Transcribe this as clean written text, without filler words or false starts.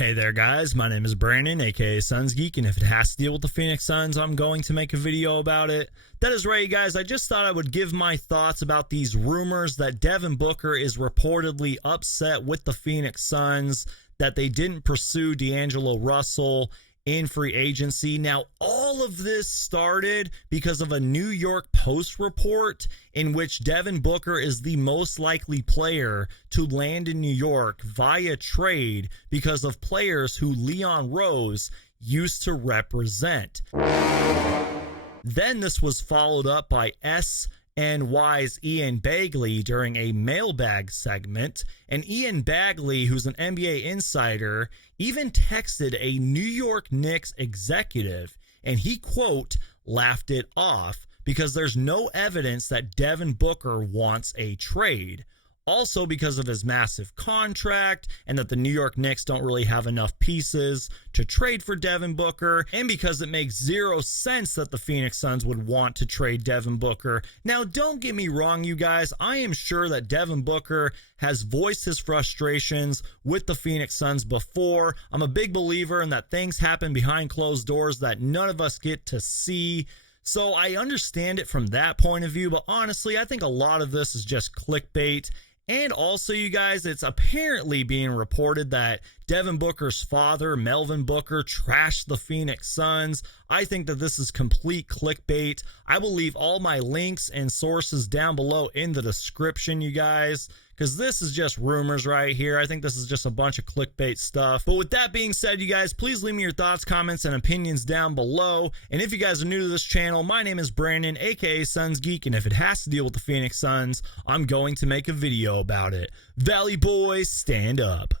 Hey there guys, my name is Brandon, aka Suns Geek, and if it has to deal with the Phoenix Suns, I'm going to make a video about it. That is right, guys. I just thought I would give my thoughts about these rumors that Devin Booker is reportedly upset with the Phoenix Suns, that they didn't pursue D'Angelo Russell in free agency. Now, all of this started because of a New York Post report in which Devin Booker is the most likely player to land in New York via trade because of players who Leon Rose used to represent. Then this was followed up by SNY's Ian Bagley during a mailbag segment, and Ian Bagley, who's an NBA insider, even texted a New York Knicks executive, and he, quote, laughed it off because there's no evidence that Devin Booker wants a trade. Also because of his massive contract and that the New York Knicks don't really have enough pieces to trade for Devin Booker, and because it makes zero sense that the Phoenix Suns would want to trade Devin Booker. Now, don't get me wrong, you guys. I am sure that Devin Booker has voiced his frustrations with the Phoenix Suns before. I'm a big believer in that things happen behind closed doors that none of us get to see. So I understand it from that point of view, but honestly, I think a lot of this is just clickbait. And also, you guys, it's apparently being reported that Devin Booker's father, Melvin Booker, trashed the Phoenix Suns. I think that this is complete clickbait. I will leave all my links and sources down below in the description, you guys, because this is just rumors right here. I think this is just a bunch of clickbait stuff. But with that being said, you guys, please leave me your thoughts, comments, and opinions down below. And if you guys are new to this channel, my name is Brandon, aka Suns Geek, and if it has to deal with the Phoenix Suns, I'm going to make a video about it. Valley Boys, stand up.